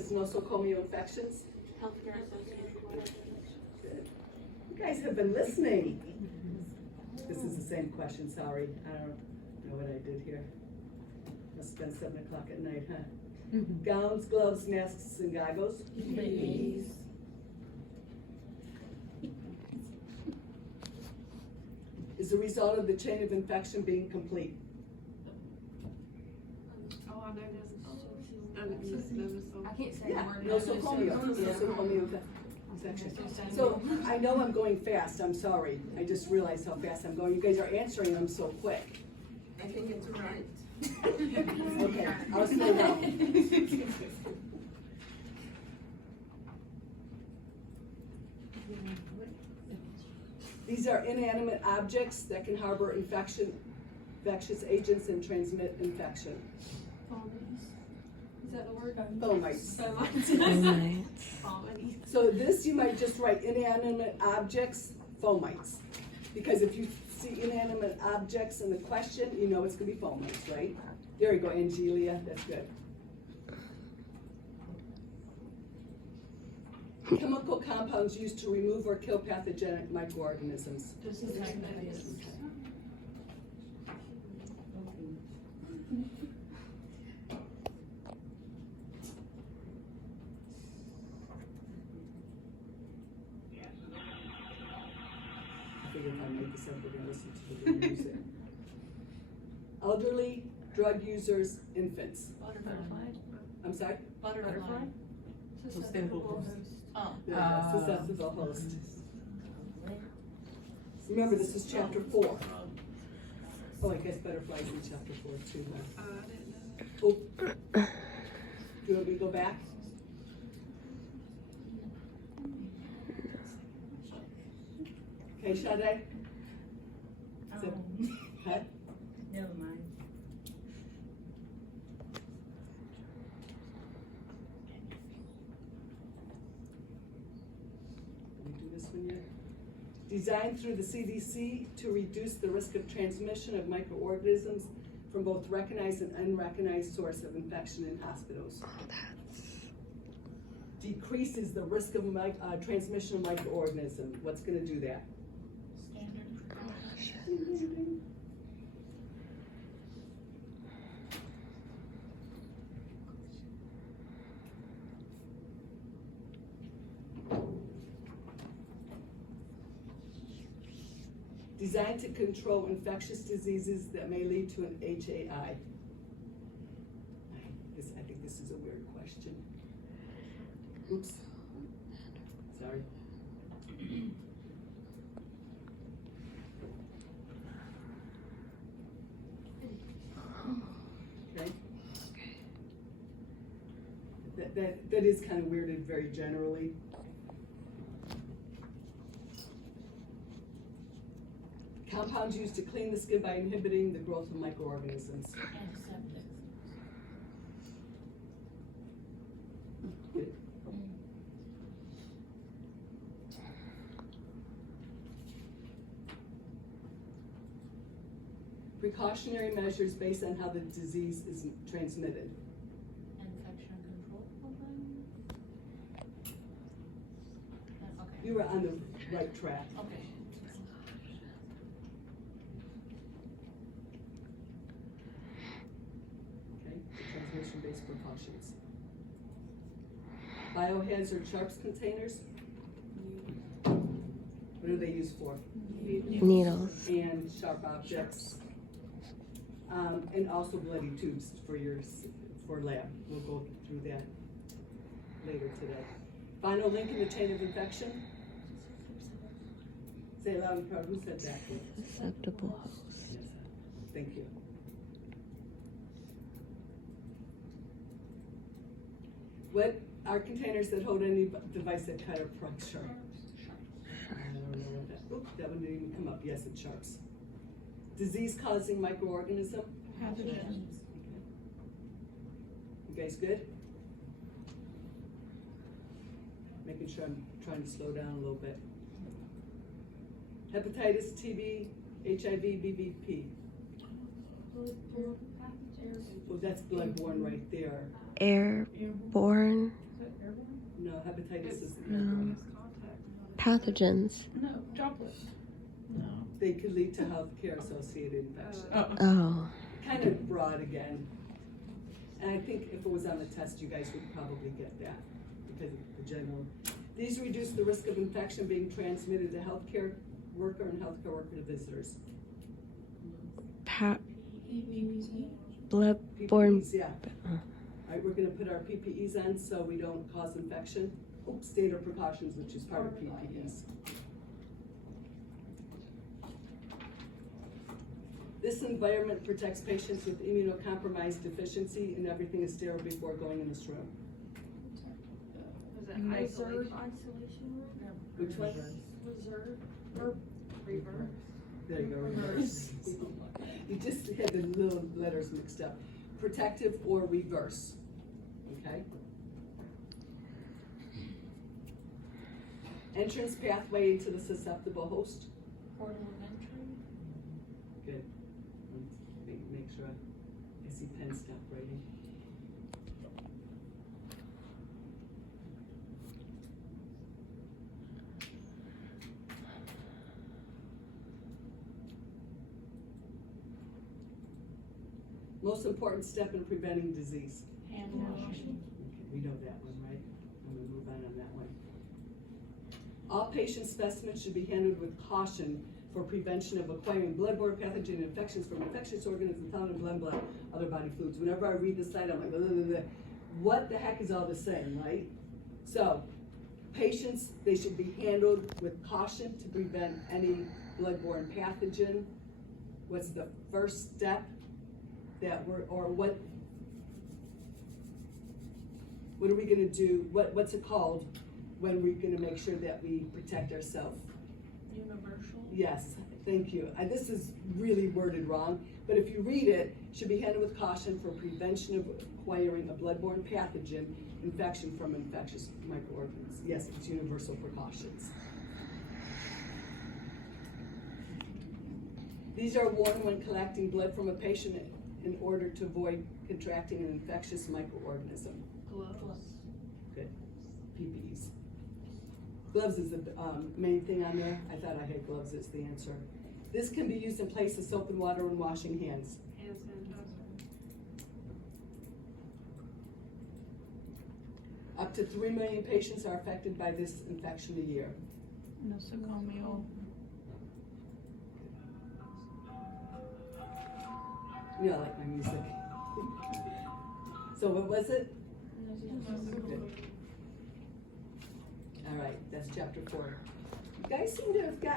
is nosocomial infections? Healthcare associated. Good. You guys have been listening. This is the same question, sorry. I don't know what I did here. Must have been 7 o'clock at night, huh? Gowns, gloves, masks, and goggles. Please. Is the result of the chain of infection being complete? Oh, I know this. I can't say Yeah, a word. nosocomial infection. So I know I'm going fast, I'm sorry. I just realized how fast I'm going. You guys are answering them so quick. I think it's right. Okay, I'll slow down. These are inanimate objects that can harbor infectious agents and transmit infection. Is that the word? Fomites. So this you might just write inanimate objects, fomites. Because if you see inanimate objects in the question, you know it's gonna be fomites, right? There you go, Angelia, that's good. Chemical compounds used to remove or kill pathogenic microorganisms. I figure if I make this up, we're gonna listen to the music. Elderly, drug users, infants. Butterfly. I'm sorry? Butterfly. Susceptible host. Oh. Yeah, susceptible host. Remember, this is chapter 4. Oh, I guess butterflies in chapter 4 too. Huh? I didn't know. Oh. Do you want me to go back? Okay, Sade? Huh? Never mind. Did we do this one yet? Designed through the CDC to reduce the risk of transmission of microorganisms from both recognized and unrecognized source of infection in hospitals. Decreases the risk of transmission of microorganism. What's going to do that? Designed to control infectious diseases that may lead to an HAI. I think this is a weird question. Oops. Sorry. Okay. That is kind of weirded very generally. Compounds used to clean the skin by inhibiting the growth of microorganisms. Antiseptic. Good. Precautionary measures based on how the disease is transmitted. Infection control program? Okay. You were on the right track. Okay. Okay, transmission-based precautions. Biohazard sharps containers. What do they use for? Needles. And sharp objects. And also bloody tubes for lab. We'll go through that later today. Final link in the chain of infection. Say it loud and proud. Who said that? Susceptible host. Yes. Thank you. What are containers that hold any device that cut or puncture? I don't know what that. Oops, that one didn't even come up. Yes, it's sharps. Disease-causing microorganism. Pathogens. You guys good? Making sure I'm trying to slow down a little bit. Hepatitis, TB, HIV, BVP. Oh, that's bloodborne right there. Airborne. hepatitis is No. Pathogens. No, droplets. No. they could lead to healthcare associated infection. Oh. Kind of broad again. And I think if it was on the test, you guys would probably get that because of the general. These reduce the risk of infection being transmitted to healthcare worker and healthcare worker to visitors. Bloodborne. PPEs, yeah. All right, we're gonna put our PPEs on so we don't cause infection. Oops, state of precautions, which is part of PPEs. This environment protects patients with immunocompromised deficiency, and everything is sterile before going in this room. Was it Reserve isolation room? Which one? Reserve or Reverse. There you go, reverse. You just had the little letters mixed up. Protective or reverse, okay? Entrance pathway into the susceptible host. Portal of entry. Good. Make sure I see pen stop writing. Most important step in preventing disease. Hand washing. Okay, we know that one, right? I'm gonna move on that one. All patient specimens should be handled with caution for prevention of acquiring bloodborne pathogen infections from infectious organisms found in blood, other body fluids. Whenever I read this slide, I'm like, blah, blah, blah. What the heck is all this saying, right? So, patients, they should be handled with caution to prevent any bloodborne pathogen. What's the first step that we're, or what are we gonna do? What's it called when we're gonna make sure that we protect ourselves? Universal. Yes, thank you. This is really worded wrong, but if you read it, should be handled with caution for prevention of acquiring a bloodborne pathogen infection from infectious microorganisms. Yes, it's universal precautions. These are worn when collecting blood from a patient in order to avoid contracting an infectious microorganism. Gloves. Good. PPEs. Gloves is the main thing on there. I thought I had gloves as the answer. This can be used in place of soap and water when washing hands. Hand sanitizer. Up to 3 million patients are affected by this infection a year. Nosocomial. You know, I like my music. So what was it? Good. All right, that's chapter 4. You guys seem to have got